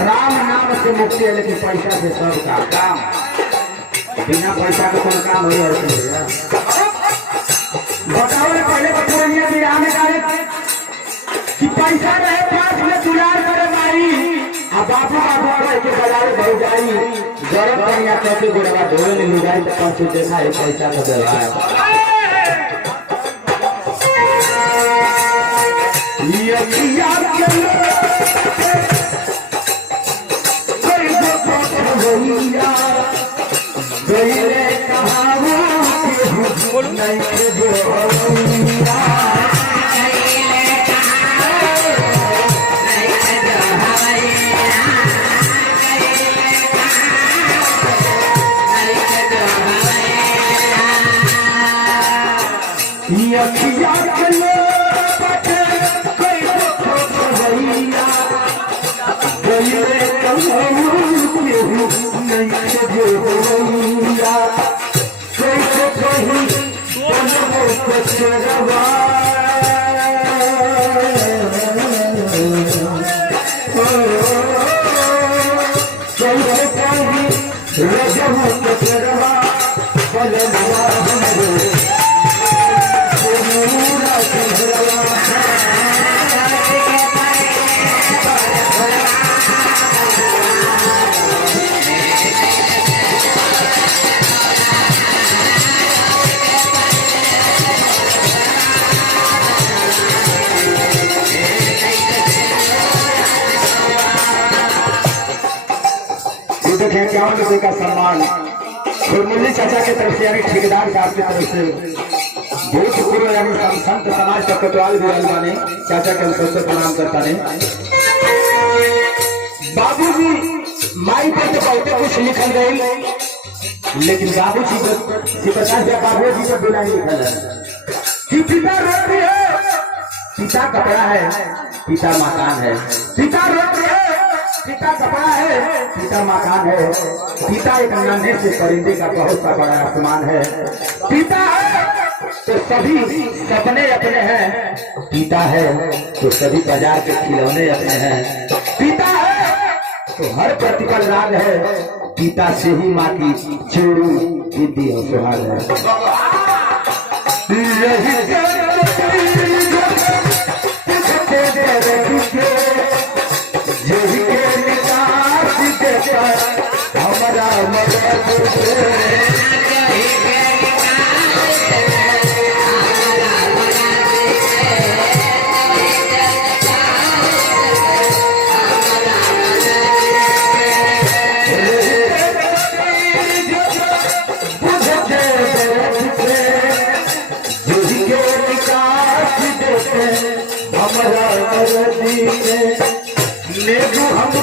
राम नाम से मुक्ति है, लेकिन पैसा से सब का काम। बिना पैसा का कोई काम हो बताओ। पहले तो पुरानिया बिहार में कि पैसा रहे पास में दुलार करे माई, अब बापू बाबू के बाजार भर जाई जरूरत बढ़िया कहते गुड़वा ढोल में लुगाई तो कौन से देखा है पैसा का व्यवहार। इक्यावन रुपए का सम्मान खुरमुल्ली चाचा की तरफ से यानी ठेकेदार साहब की तरफ से भूतपूर्व यानी संत समाज का कोतवाल विराजमान ने चाचा के अनुसार से प्रणाम करता ने। बाबूजी माई पर तो बहुत कुछ लिखल गई, लेकिन बाबूजी को सिपता से बाबूजी को बिना लिखल है कि पिता रोटी है, पिता कपड़ा है, पिता मकान है। पिता रोटी है, पिता कपड़ा है, पिता मकान है। पिता एक नन्हे से परिंदे का बहुत सा बड़ा आसमान है। पिता है तो सभी सपने अपने हैं, पिता है तो सभी बाजार के खिलौने अपने हैं। पिता है तो हर प्रतिपल राग है, पिता से ही माँ की चोरी विधि और सुहाग है। हम